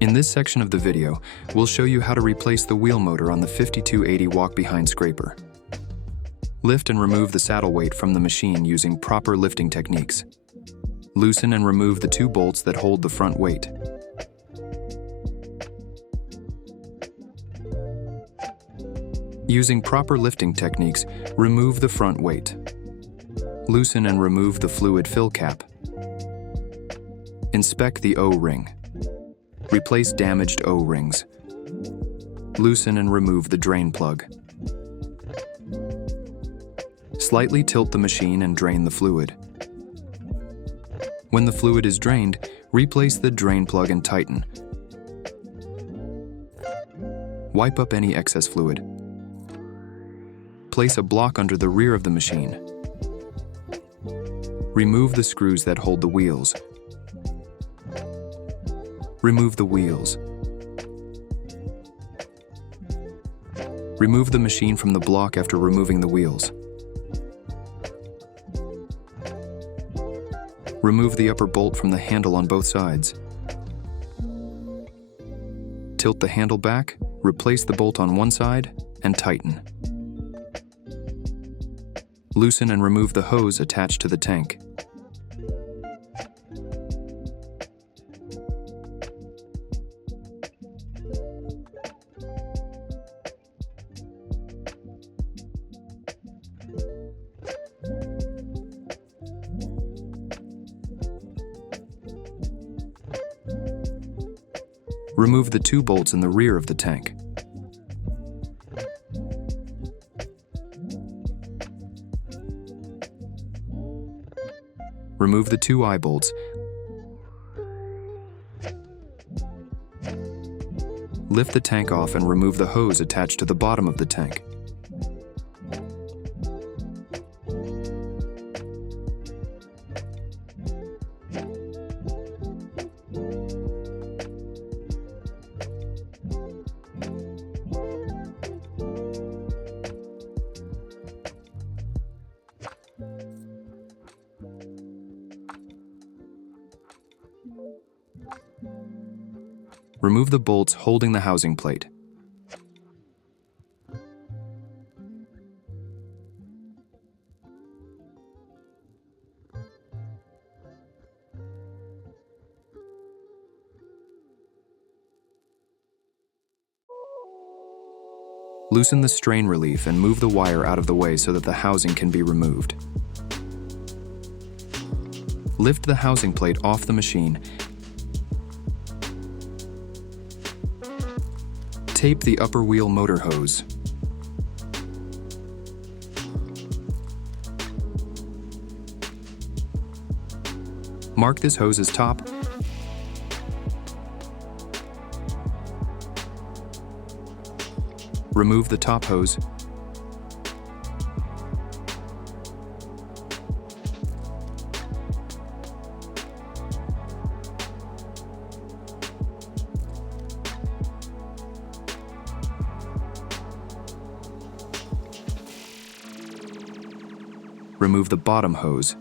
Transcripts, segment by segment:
In this section of the video, we'll show you how to replace the wheel motor on the 5280 walk-behind scraper. Lift and remove the saddle weight from the machine using proper lifting techniques. Loosen and remove the two bolts that hold the front weight. Using proper lifting techniques, remove the front weight. Loosen and remove the fluid fill cap. Inspect the O-ring. Replace damaged O-rings. Loosen and remove the drain plug. Slightly tilt the machine and drain the fluid. When the fluid is drained, replace the drain plug and tighten. Wipe up any excess fluid. Place a block under the rear of the machine. Remove the screws that hold the wheels. Remove the wheels. Remove the machine from the block after removing the wheels. Remove the upper bolt from the handle on both sides. Tilt the handle back, replace the bolt on one side, and tighten. Loosen and remove the hose attached to the tank. Remove the two bolts in the rear of the tank. Remove the two eye bolts. Lift the tank off and remove the hose attached to the bottom of the tank. Remove the bolts holding the housing plate. Loosen the strain relief and move the wire out of the way so that the housing can be removed. Lift the housing plate off the machine. Tape the upper wheel motor hose. Mark this hose as top. Remove the top hose. Remove the bottom hose.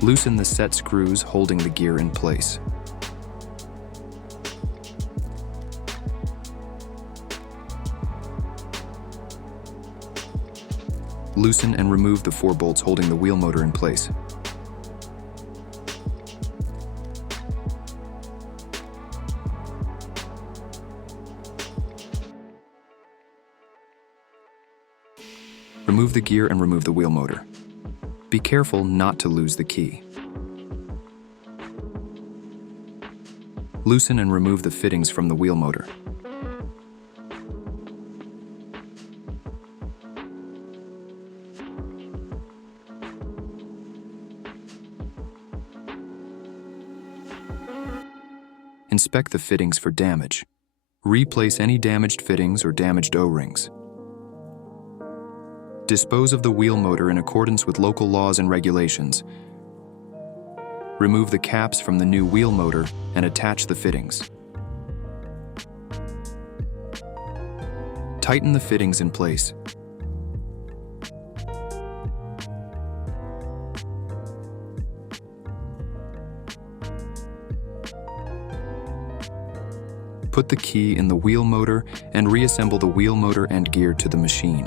Loosen the set screws holding the gear in place. Loosen and remove the 4 bolts holding the wheel motor in place. Remove the gear and remove the wheel motor. Be careful not to lose the key. Loosen and remove the fittings from the wheel motor. Inspect the fittings for damage. Replace any damaged fittings or damaged O-rings. Dispose of the wheel motor in accordance with local laws and regulations. Remove the caps from the new wheel motor and attach the fittings. Tighten the fittings in place. Put the key in the wheel motor and reassemble the wheel motor and gear to the machine.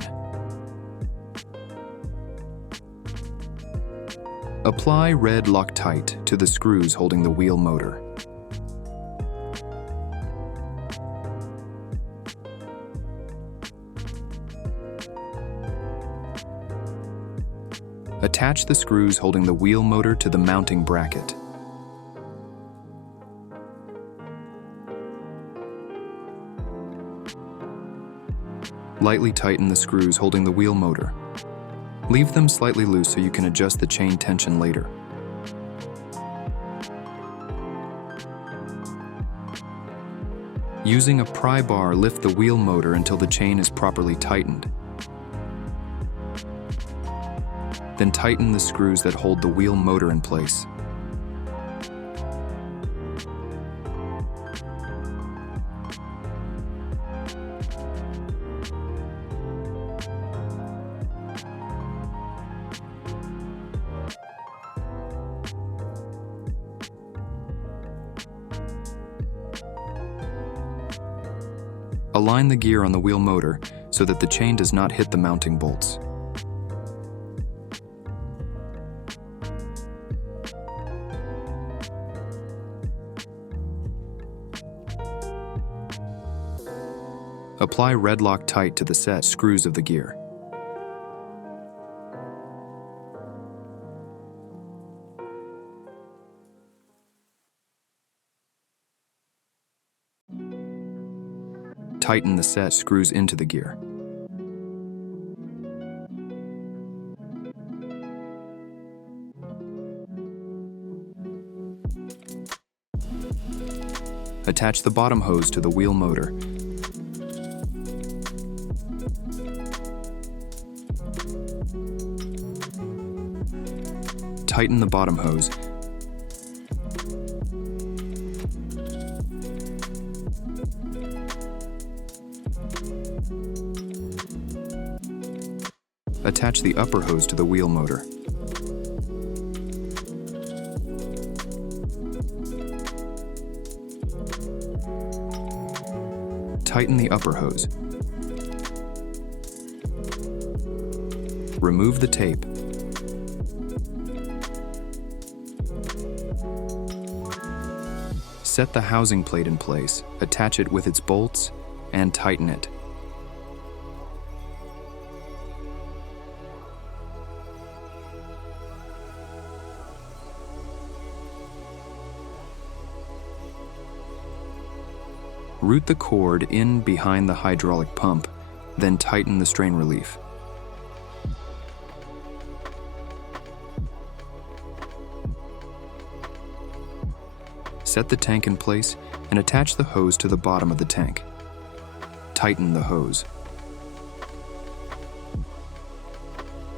Apply red Loctite to the screws holding the wheel motor. Attach the screws holding the wheel motor to the mounting bracket. Lightly tighten the screws holding the wheel motor. Leave them slightly loose so you can adjust the chain tension later. Using a pry bar, lift the wheel motor until the chain is properly tightened. Then tighten the screws that hold the wheel motor in place. Align the gear on the wheel motor so that the chain does not hit the mounting bolts. Apply red Loctite to the set screws of the gear. Tighten the set screws into the gear. Attach the bottom hose to the wheel motor. Tighten the bottom hose. Attach the upper hose to the wheel motor. Tighten the upper hose. Remove the tape. Set the housing plate in place, attach it with its bolts, and tighten it. Route the cord in behind the hydraulic pump, then tighten the strain relief. Set the tank in place and attach the hose to the bottom of the tank. Tighten the hose.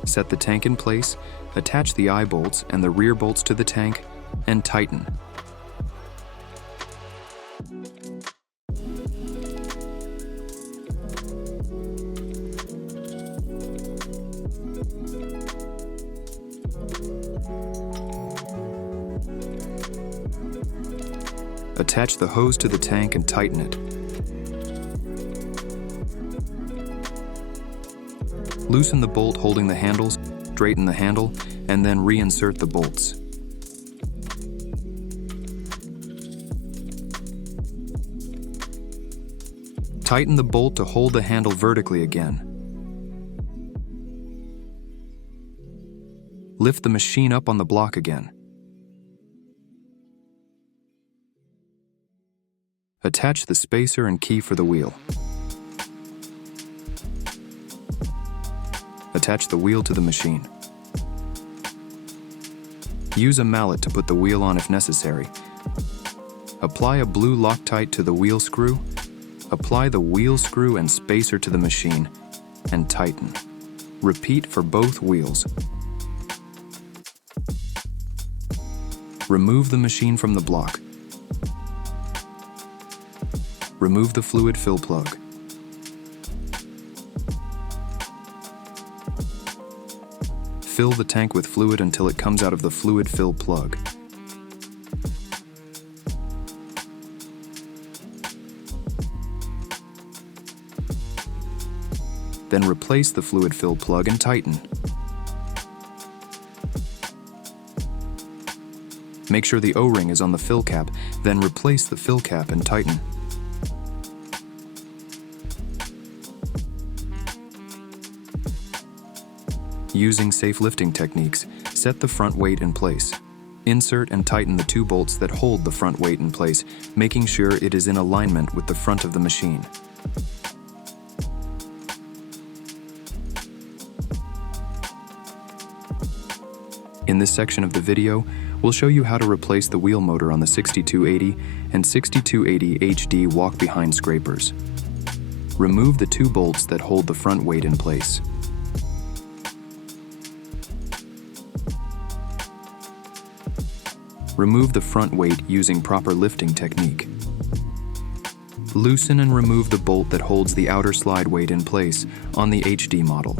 Set the tank in place, attach the eye bolts and the rear bolts to the tank, and tighten. Attach the hose to the tank and tighten it. Loosen the bolt holding the handles, straighten the handle, and then reinsert the bolts. Tighten the bolt to hold the handle vertically again. Lift the machine up on the block again. Attach the spacer and key for the wheel. Attach the wheel to the machine. Use a mallet to put the wheel on if necessary. Apply a blue Loctite to the wheel screw. Apply the wheel screw and spacer to the machine and tighten. Repeat for both wheels. Remove the machine from the block. Remove the fluid fill plug. Fill the tank with fluid until it comes out of the fluid fill plug. Then replace the fluid fill plug and tighten. Make sure the O-ring is on the fill cap, then replace the fill cap and tighten. Using safe lifting techniques, set the front weight in place. Insert and tighten the 2 bolts that hold the front weight in place, making sure it is in alignment with the front of the machine. In this section of the video, we'll show you how to replace the wheel motor on the 6280 and 6280 HD walk-behind scrapers. Remove the 2 bolts that hold the front weight in place. Remove the front weight using proper lifting technique. Loosen and remove the bolt that holds the outer slide weight in place on the HD model.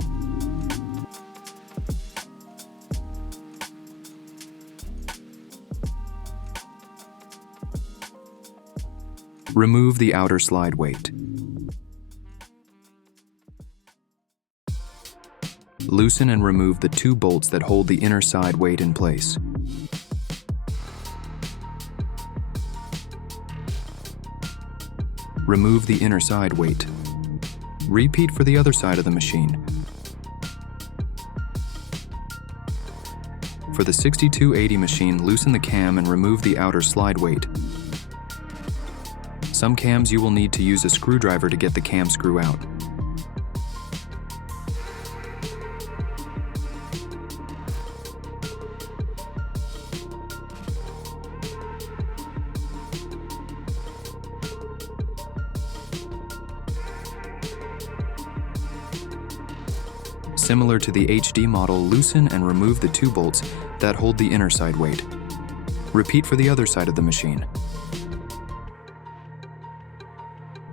Remove the outer slide weight. Loosen and remove the 2 bolts that hold the inner side weight in place. Remove the inner side weight. Repeat for the other side of the machine. For the 6280 machine, loosen the cam and remove the outer slide weight. Some cams you will need to use a screwdriver to get the cam screw out. Similar to the HD model, loosen and remove the 2 bolts that hold the inner side weight. Repeat for the other side of the machine.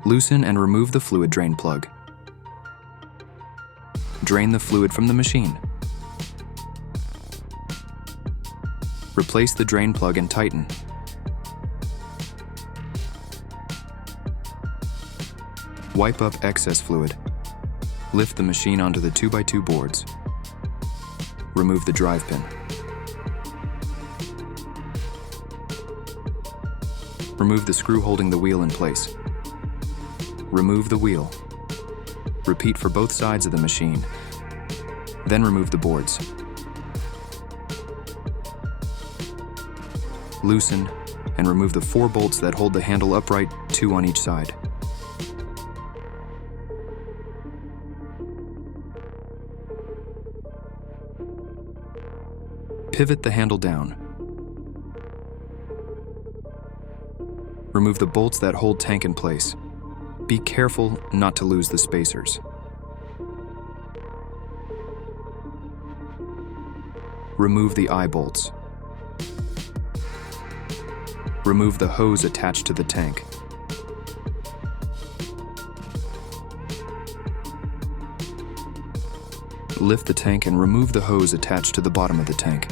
Loosen and remove the fluid drain plug. Drain the fluid from the machine. Replace the drain plug and tighten. Wipe up excess fluid. Lift the machine onto the 2x2 boards. Remove the drive pin. Remove the screw holding the wheel in place. Remove the wheel. Repeat for both sides of the machine. Then remove the boards. Loosen and remove the 4 bolts that hold the handle upright, 2 on each side. Pivot the handle down. Remove the bolts that hold tank in place. Be careful not to lose the spacers. Remove the eye bolts. Remove the hose attached to the tank. Lift the tank and remove the hose attached to the bottom of the tank.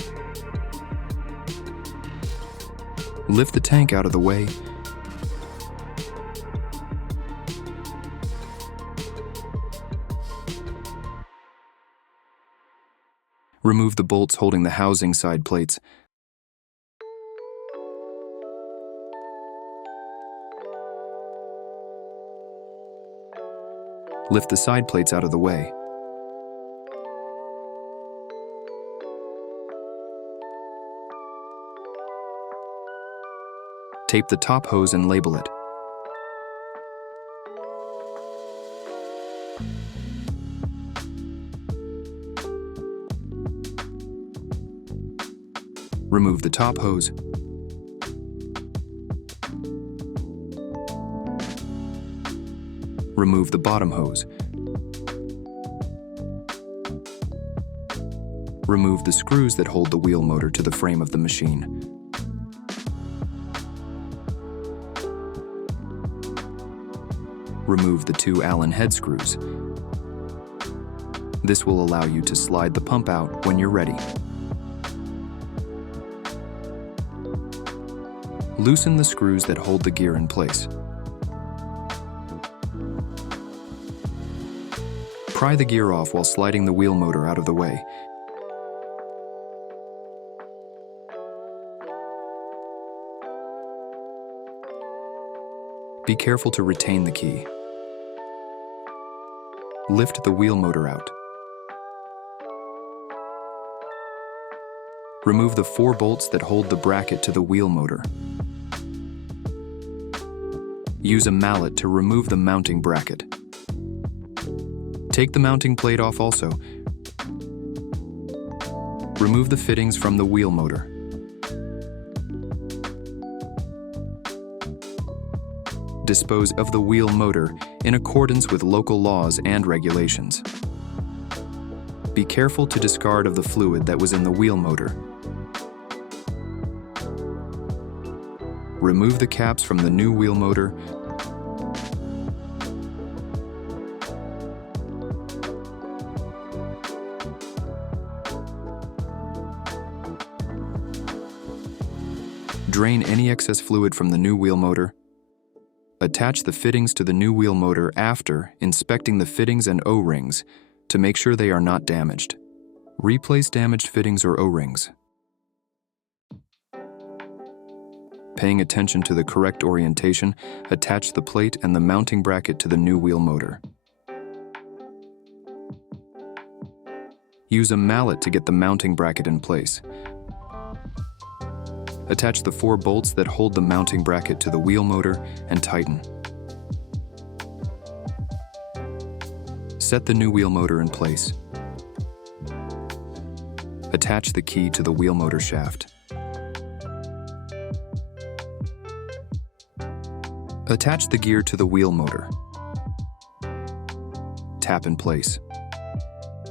Lift the tank out of the way. Remove the bolts holding the housing side plates. Lift the side plates out of the way. Tape the top hose and label it. Remove the top hose. Remove the bottom hose. Remove the screws that hold the wheel motor to the frame of the machine. remove the 2 Allen head screws. This will allow you to slide the pump out when you're ready. Loosen the screws that hold the gear in place. Pry the gear off while sliding the wheel motor out of the way. Be careful to retain the key. Lift the wheel motor out. Remove the 4 bolts that hold the bracket to the wheel motor. Use a mallet to remove the mounting bracket. Take the mounting plate off also. Remove the fittings from the wheel motor. Dispose of the wheel motor in accordance with local laws and regulations. Be careful to discard of the fluid that was in the wheel motor. Remove the caps from the new wheel motor. Drain any excess fluid from the new wheel motor. Attach the fittings to the new wheel motor after inspecting the fittings and O-rings to make sure they are not damaged. Replace damaged fittings or O-rings. Paying attention to the correct orientation, attach the plate and the mounting bracket to the new wheel motor. Use a mallet to get the mounting bracket in place. Attach the 4 bolts that hold the mounting bracket to the wheel motor and tighten. Set the new wheel motor in place. Attach the key to the wheel motor shaft. Attach the gear to the wheel motor. Tap in place.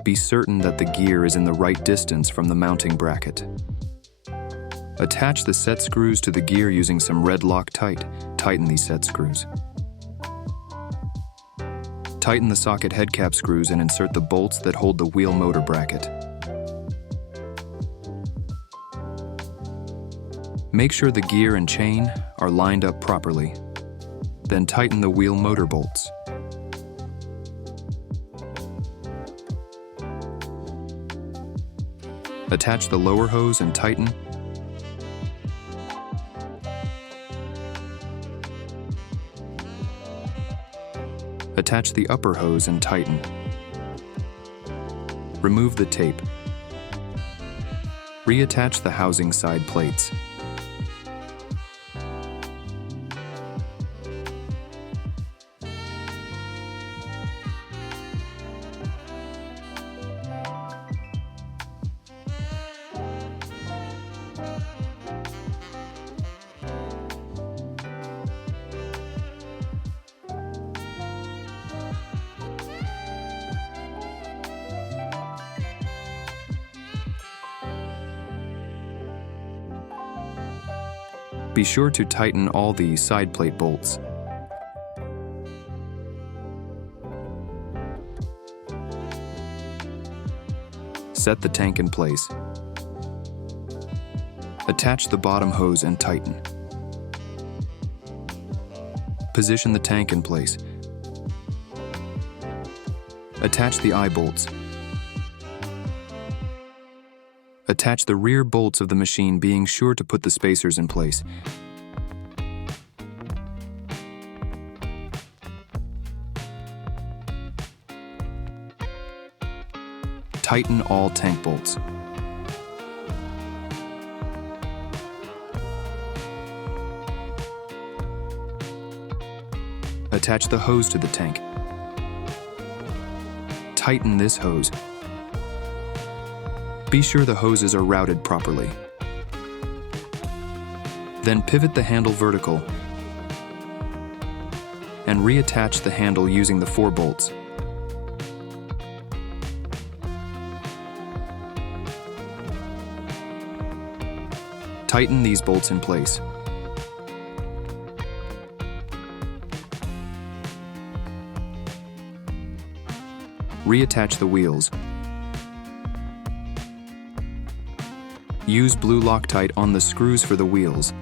Be certain that the gear is in the right distance from the mounting bracket. Attach the set screws to the gear using some red Loctite. Tighten these set screws. Tighten the socket head cap screws and insert the bolts that hold the wheel motor bracket. Make sure the gear and chain are lined up properly. Then tighten the wheel motor bolts. Attach the lower hose and tighten. Attach the upper hose and tighten. Remove the tape. Reattach the housing side plates. Be sure to tighten all the side plate bolts. Set the tank in place. Attach the bottom hose and tighten. Position the tank in place. Attach the eye bolts. Attach the rear bolts of the machine, being sure to put the spacers in place. Tighten all tank bolts. Attach the hose to the tank. Tighten this hose. Be sure the hoses are routed properly. Then pivot the handle vertical and reattach the handle using the 4 bolts. Tighten these bolts in place. Reattach the wheels. Use blue Loctite on the screws for the wheels.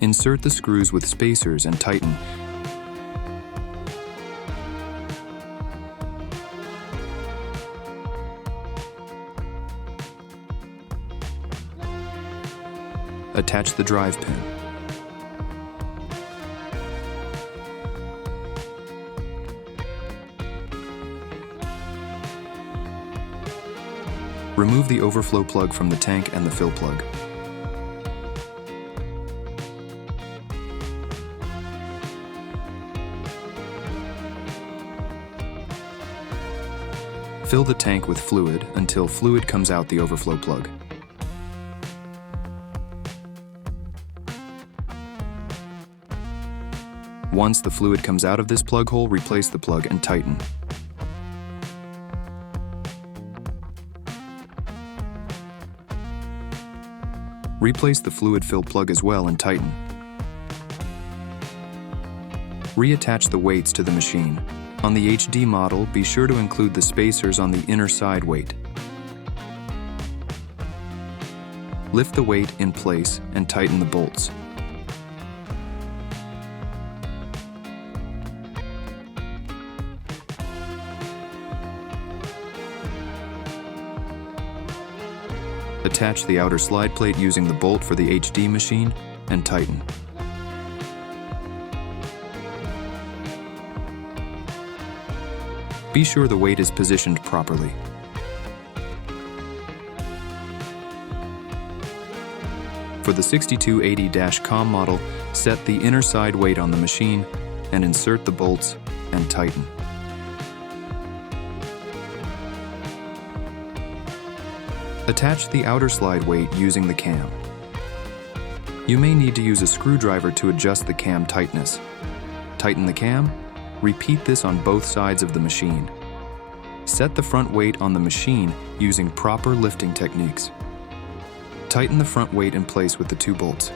Insert the screws with spacers and tighten. Attach the drive pin. Remove the overflow plug from the tank and the fill plug. Fill the tank with fluid until fluid comes out the overflow plug. Once the fluid comes out of this plug hole, replace the plug and tighten. Replace the fluid fill plug as well and tighten. Reattach the weights to the machine. On the HD model, be sure to include the spacers on the inner side weight. Lift the weight in place and tighten the bolts. Attach the outer slide plate using the bolt for the HD machine and tighten. Be sure the weight is positioned properly. For the 6280-COM model, set the inner side weight on the machine and insert the bolts and tighten. Attach the outer slide weight using the cam. You may need to use a screwdriver to adjust the cam tightness. Tighten the cam. Repeat this on both sides of the machine. Set the front weight on the machine using proper lifting techniques. Tighten the front weight in place with the 2 bolts.